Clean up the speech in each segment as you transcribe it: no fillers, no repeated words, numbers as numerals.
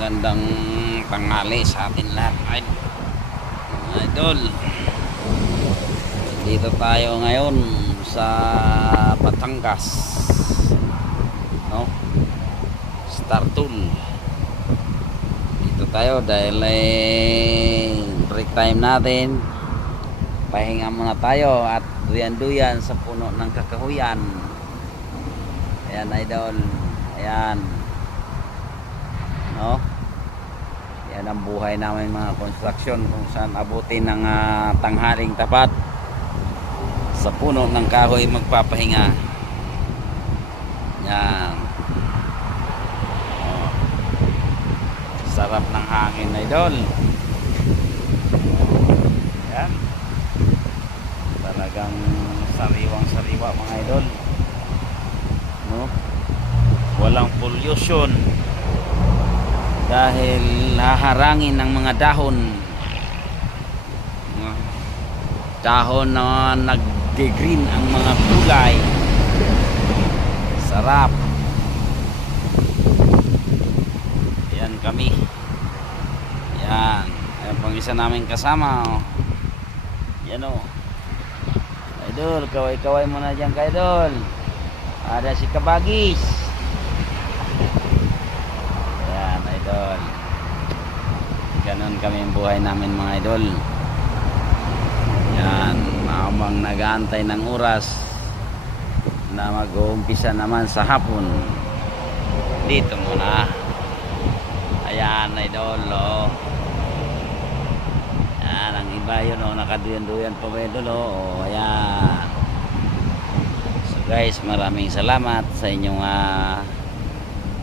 magandang tanghali sa atin lahat, mga idol. Dito tayo ngayon sa Batangas, no? Star Tool. Dito tayo dahil break time natin. Pahinga muna tayo at duyan-duyan sa puno ng kakahuyan. Ayan, idol. Ayan, no? Yan ang buhay namin mga construction, kung saan abutin ng tanghaling tapat sa puno ng kahoy magpapahinga. Yan. Oh. Sarap ng hangin, idol. Yan. Talagang sariwang sariwa, mga idol, no? Walang pollution dahil haharangin ng mga dahon na nagde-green ang mga kulay. Sarap. Yan kami. Yan. Yan pang isa namin kasama, oh. Yan, oh. Idol, kaway-kaway muna dyan, idol. Ada si Kabagis. Yan, idol. Ganon kami ang buhay namin, mga idol. Yan, maamang nag-aantay ng oras na mag-uumpisa naman sa hapon. Dito muna. Ayan, idol, oh. Yan, ang iba yun, oh, nakaduyan-duyan pa, idol, oh. Ayan. Guys, maraming salamat sa inyong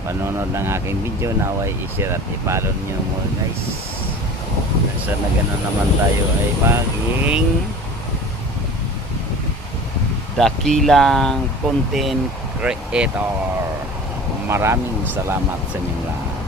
panonood ng aking video. Naway i-share at i-follow nyo mo, guys. Sana gano'n naman tayo ay maging dakilang content creator. Maraming salamat sa inyong lahat.